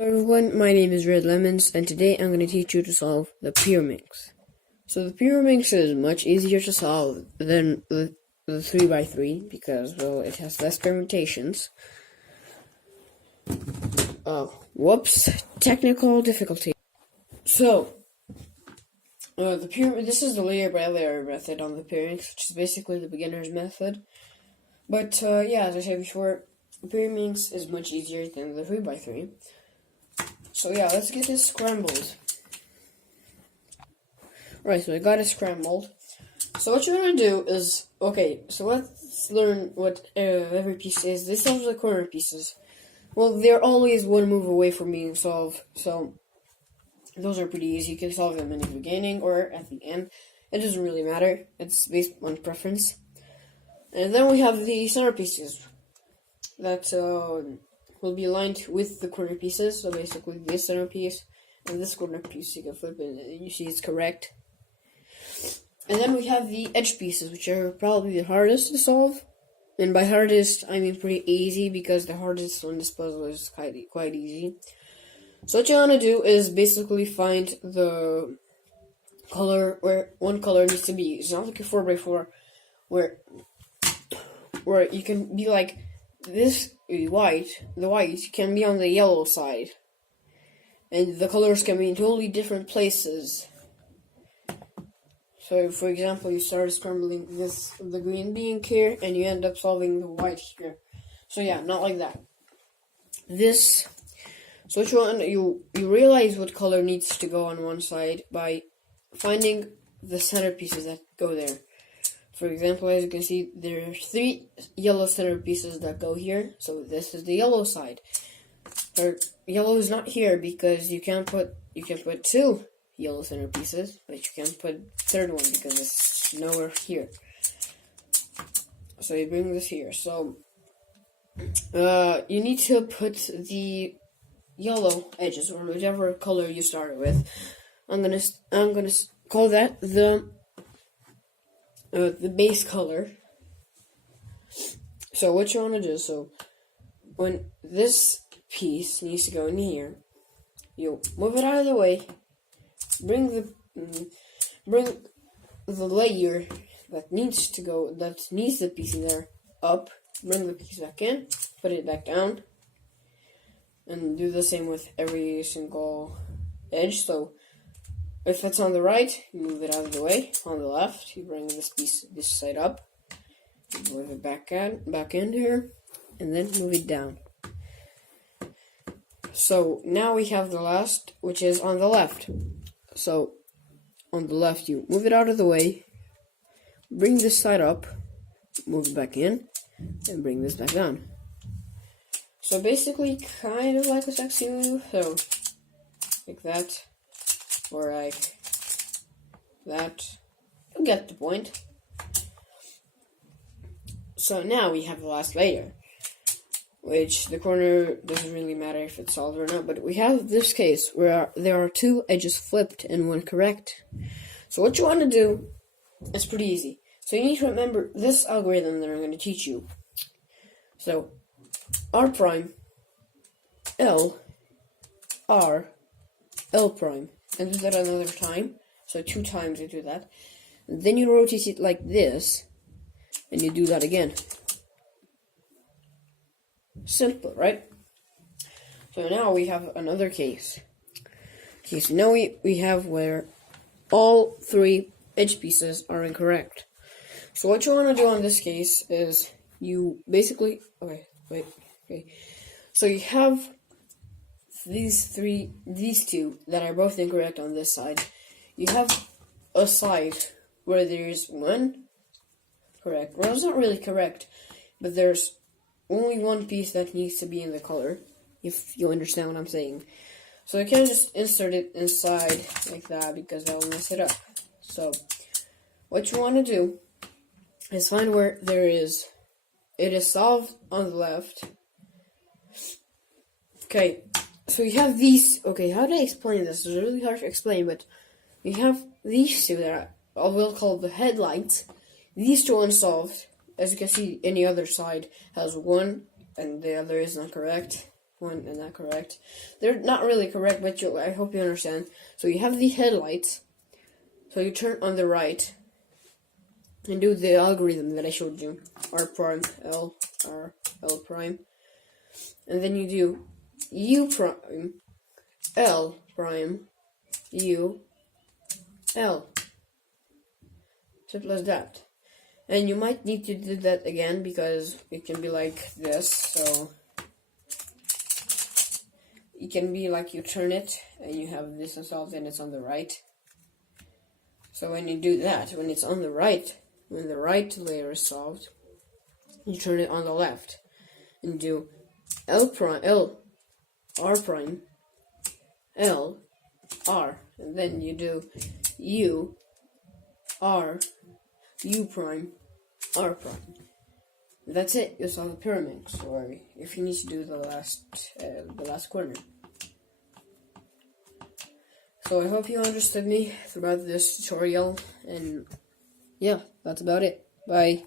Hello everyone, my name is Red Lemons, and today I'm going to teach you to solve the Pyraminx. So the Pyraminx is much easier to solve than the 3x3 because, well, it has less permutations. Whoops, technical difficulty. So, this is the layer by layer method on the Pyraminx, which is basically the beginner's method. But, yeah, as I said before, the Pyraminx is much easier than the 3x3. So yeah, let's get this scrambled. Right, so I got it scrambled. So what you're gonna do is, so let's learn what every piece is. This solves the corner pieces. Well, they're always one move away from being solved, so those are pretty easy. You can solve them in the beginning or at the end. It doesn't really matter. It's based on preference. And then we have the center pieces that will be aligned with the corner pieces. So basically this center piece and this corner piece, you can flip it and you see it's correct. And then we have the edge pieces, which are probably the hardest to solve. And by hardest, I mean pretty easy, because the hardest on this puzzle is quite easy. So what you want to do is basically find the color where one color needs to be. It's not like a 4x4 where you can be like this white. The white can be on the yellow side, and the colors can be in totally different places. So, for example, you start scrambling the green being here, and you end up solving the white here. So yeah, not like that. So what you want, you realize what color needs to go on one side by finding the center pieces that go there. For example, as you can see, there are 3 yellow center pieces that go here. So this is the yellow side. Yellow is not here because you can put 2 yellow center pieces, but you can't put third one because it's nowhere here. So you bring this here. So you need to put the yellow edges, or whichever color you started with. I'm gonna call that the base color. So what you want to do, so when this piece needs to go in here, you move it out of the way, bring the layer that needs the piece in there up, bring the piece back in, put it back down, and do the same with every single edge. So if it's on the right, you move it out of the way. On the left, you bring this side up, you move it back in here, and then move it down. So now we have the last, which is on the left. So on the left, you move it out of the way, bring this side up, move it back in, and bring this back down. So basically, kind of like a sexy move. So like that. Or like that. You get the point. So now we have the last layer, which the corner doesn't really matter if it's solved or not, but we have this case where there are 2 edges flipped and 1 correct. So what you want to do is pretty easy. So you need to remember this algorithm that I'm going to teach you. So R prime, L, R, L prime. And do that another time. So 2 times you do that. And then you rotate it like this. And you do that again. Simple, right? So now we have another case. Okay, so now we have where all 3 edge pieces are incorrect. So what you want to do on this case is you basically... Okay. So you have these 2 that are both incorrect on this side. You have a side where there's 1 correct. Well, it's not really correct, but there's only 1 piece that needs to be in the color, if you understand what I'm saying. So you can't just insert it inside like that, because that will mess it up. So what you want to do is find where it is solved on the left. Okay. So we have these. Okay, how do I explain this? It's really hard to explain, but we have these 2 that we'll call the headlights. These 2 unsolved. As you can see, any other side has 1, and the other is not correct. point and not correct. They're not really correct, but I hope you understand. So you have the headlights. So you turn on the right and do the algorithm that I showed you. R prime, L, R, L prime. And then you do U prime, L prime, U, L. Simple as that. And you might need to do that again because it can be like this. So it can be like you turn it and you have this installed and it's on the right. So when you do that, when it's on the right, when the right layer is solved, you turn it on the left and do L prime, L, R prime, L, R, and then you do U, R, U prime, R prime. That's it. You solve the Pyraminx, or if you need to do the last corner. So I hope you understood me throughout this tutorial, and yeah, that's about it. Bye.